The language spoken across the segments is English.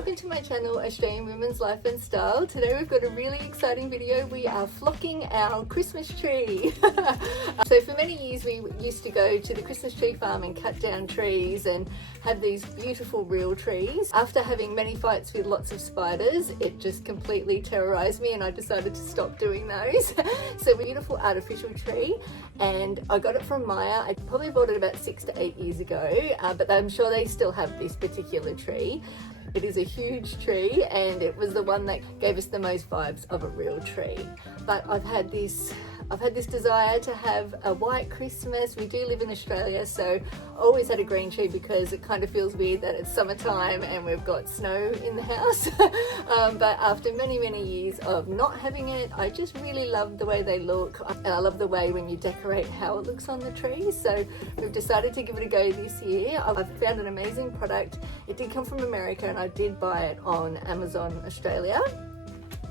welcome to my channel, Australian Women's Life and Style. Today we've got a really exciting video. We are flocking our Christmas tree. So for many years we used to go to the Christmas tree farm and cut down trees and have these beautiful real trees. After having many fights with lots of spiders, it just completely terrorized me and I decided to stop doing those. So a beautiful artificial tree, and I got it from Maya. I probably bought it about 6 to 8 years ago, but I'm sure they still have this particular tree. It is a huge tree and it was the one that gave us the most vibes of a real tree. But I've had this desire to have a white Christmas. We do live in Australia, so I always had a green tree because it kind of feels weird that it's summertime and we've got snow in the house. But after many years of not having it, I just really love the way they look, and I love the way when you decorate how it looks on the tree. So we've decided to give it a go this year. I've found an amazing product. It did come from America and I did buy it on Amazon Australia.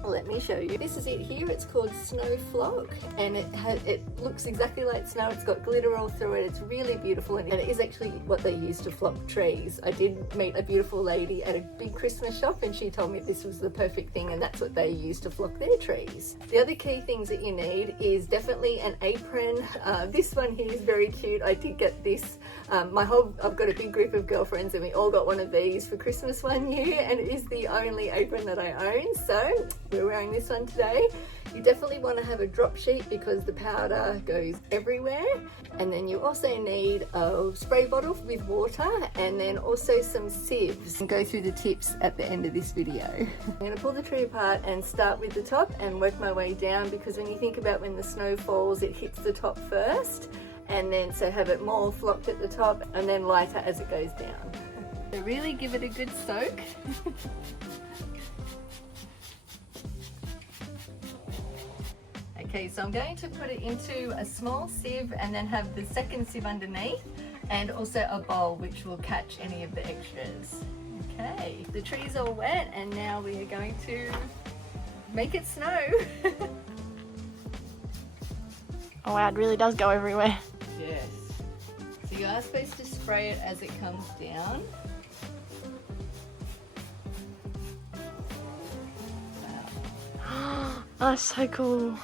Let me show you. This is it here. It's called Snoflock and it looks exactly like snow. It's got glitter all through it. It's really beautiful and it is actually what they use to flock trees. I did meet a beautiful lady at a big Christmas shop and she told me this was the perfect thing and that's what they use to flock their trees. The other key things that you need is definitely an apron. This one here is very cute. I did get this. I've got a big group of girlfriends and we all got one of these for Christmas one year and it is the only apron that I own. So we're wearing this one today. You definitely want to have a drop sheet because the powder goes everywhere, and then you also need a spray bottle with water and then also some sieves. And go through the tips at the end of this video. I'm going to pull the tree apart and start with the top and work my way down, because when you think about when the snow falls, it hits the top first, and then so have it more flocked at the top and then lighter as it goes down. So really give it a good soak. Okay, so I'm going to put it into a small sieve and then have the second sieve underneath and also a bowl which will catch any of the extras. Okay, the tree's all wet and now we are going to make it snow. Oh wow, it really does go everywhere. Yes. So you are supposed to spray it as it comes down. Oh, that's so cool.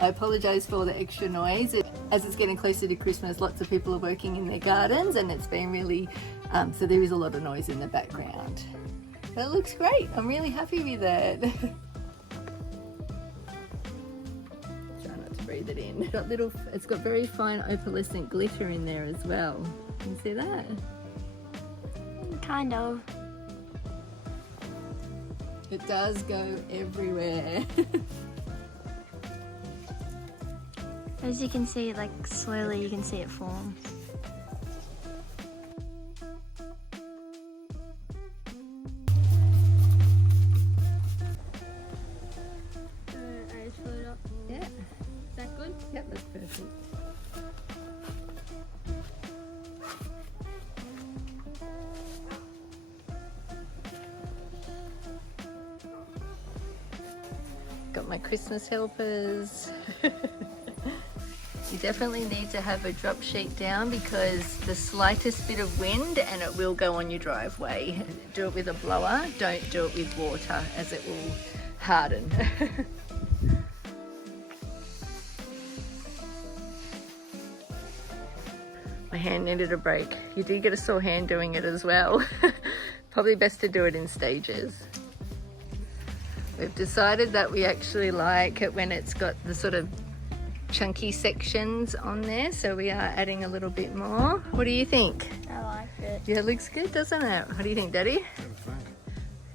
I apologise for all the extra noise. As it's getting closer to Christmas, lots of people are working in their gardens and it's been really, so there is a lot of noise in the background. But it looks great. I'm really happy with it. Try not to breathe it in. It's got very fine opalescent glitter in there as well. Can you see that? Kind of. It does go everywhere. As you can see, like slowly you can see it form. I just fill it up. Yeah. Is that good? Yep, that's perfect. Got my Christmas helpers. You definitely need to have a drop sheet down because the slightest bit of wind and it will go on your driveway. Do it with a blower, don't do it with water as it will harden. My hand needed a break. You did get a sore hand doing it as well. Probably best to do it in stages. We've decided that we actually like it when it's got the sort of chunky sections on there, so we are adding a little bit more. What do you think? I like it. Yeah, it looks good, doesn't it? What do you think, Daddy?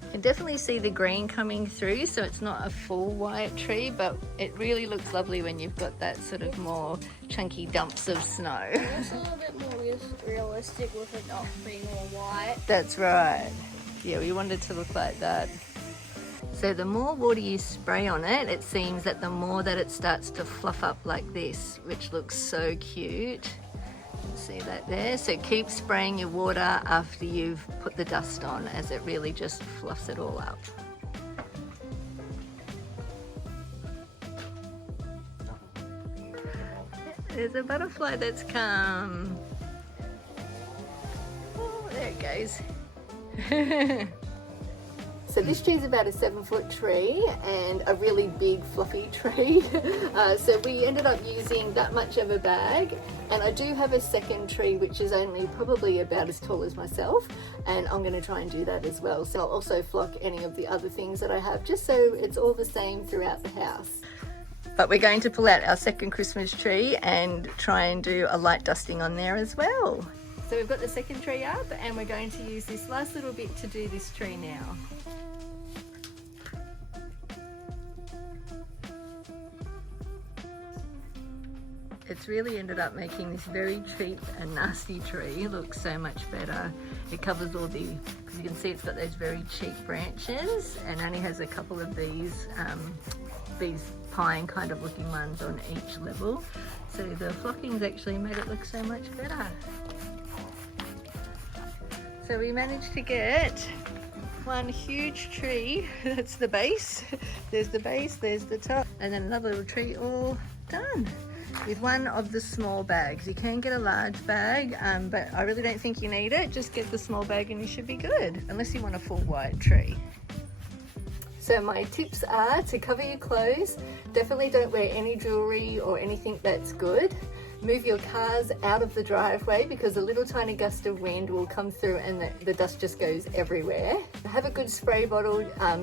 You can definitely see the green coming through, so it's not a full white tree, but it really looks lovely when you've got that sort of more chunky dumps of snow. It's a little bit more realistic with it not being all white. That's right. Yeah, we wanted it to look like that. So the more water you spray on it, it seems that the more that it starts to fluff up like this, which looks so cute. You can see that there. So keep spraying your water after you've put the dust on, as it really just fluffs it all up. There's a butterfly that's come. Oh, there it goes. So this tree is about a 7-foot tree and a really big fluffy tree. So we ended up using that much of a bag, and I do have a second tree which is only probably about as tall as myself, and I'm going to try and do that as well. So I'll also flock any of the other things that I have just so it's all the same throughout the house. But we're going to pull out our second Christmas tree and try and do a light dusting on there as well. So we've got the second tree up and we're going to use this last little bit to do this tree now. It's really ended up making this very cheap and nasty tree look so much better. It covers all the, because you can see it's got those very cheap branches and only has a couple of these pine kind of looking ones on each level. So the flocking's actually made it look so much better. So we managed to get one huge tree. That's the base. There's the base, there's the top, and then another little tree all done with one of the small bags. You can get a large bag, but I really don't think you need it. Just get the small bag and you should be good, unless you want a full white tree. So my tips are to cover your clothes. Definitely don't wear any jewelry or anything that's good. Move your cars out of the driveway because a little tiny gust of wind will come through and the dust just goes everywhere. Have a good spray bottle,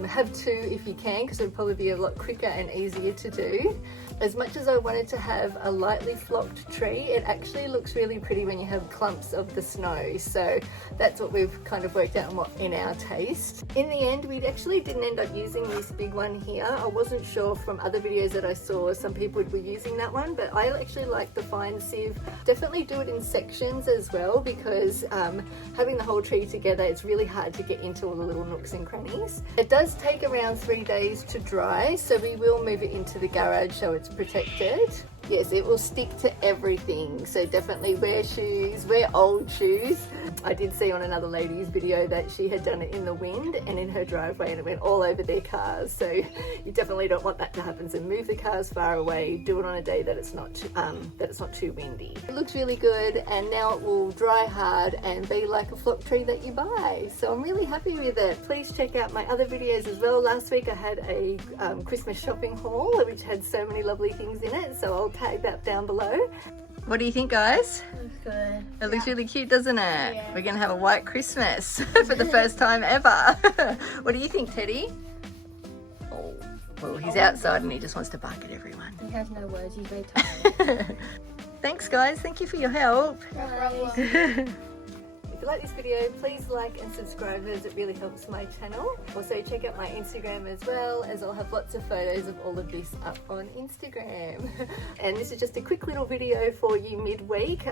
have two if you can, because it'll probably be a lot quicker and easier to do. As much as I wanted to have a lightly flocked tree, it actually looks really pretty when you have clumps of the snow. So that's what we've kind of worked out in our taste. In the end, we actually didn't end up using this big one here. I wasn't sure from other videos that I saw, some people would be using that one, but I actually like the fine sieve. Definitely do it in sections as well, because having the whole tree together, it's really hard to get into all the little nooks and crannies. It does take around 3 days to dry, so we will move it into the garage so it's protected. Yes, it will stick to everything, so definitely wear shoes, wear old shoes. I did see on another lady's video that she had done it in the wind and in her driveway and it went all over their cars, so you definitely don't want that to happen. So move the cars far away, do it on a day that it's not too windy. It looks really good, and now it will dry hard and be like a flock tree that you buy. So I'm really happy with it. Please check out my other videos as well. Last week I had a Christmas shopping haul which had so many lovely things in it, so I'll tag that down below. What do you think, guys? Looks good. It looks really cute, doesn't it? Yeah. We're gonna have a white Christmas for the first time ever. What do you think, Teddy? Oh, well, he's outside and he just wants to bark at everyone. He has no words, he's very tired. Thanks, guys. Thank you for your help. Bye. If you like this video, please like and subscribe as it really helps my channel. Also check out my Instagram as well, as I'll have lots of photos of all of this up on Instagram. And this is just a quick little video for you midweek,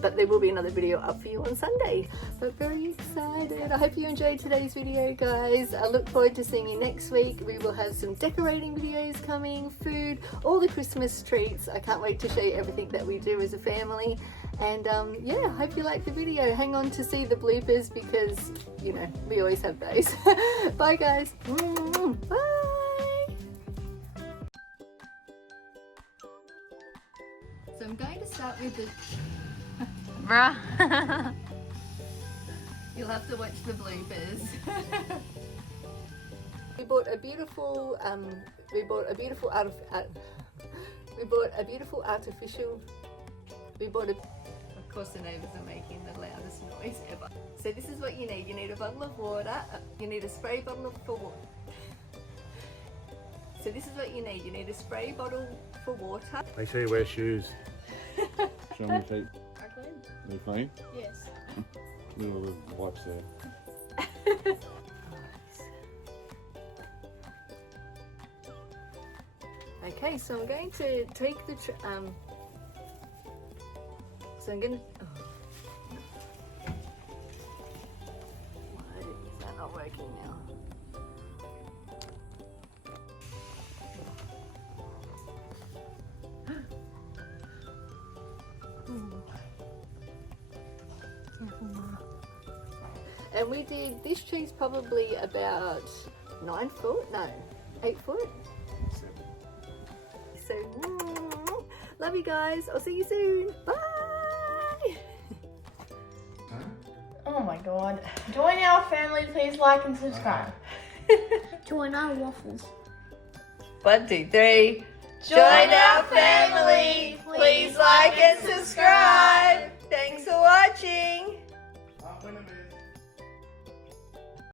but there will be another video up for you on Sunday. But very excited. I hope you enjoyed today's video, guys. I look forward to seeing you next week. We will have some decorating videos coming, food, all the Christmas treats. I can't wait to show you everything that we do as a family. And yeah, hope you liked the video. Hang on to see the bloopers because, you know, we always have those. Bye, guys. Bye. So I'm going to start with the... Bruh. You'll have to watch the bloopers. We bought a beautiful Of course the neighbours are making the loudest noise ever. So this is what you need. You need a bottle of water. You need a spray bottle for water. So this is what you need. You need a spray bottle for water. Make sure you wear shoes. Show me your feet. Are clean? They're clean? Yes. Little wipes there. Okay, so I'm going to take the so I'm going to... Oh. Why is that not working now? And we did, this tree's probably about 9 foot, no, 8 foot. So Love you guys. I'll see you soon. Bye. Oh my god. Join our family, please like and subscribe. Join our waffles. 1, 2, 3. Join our family.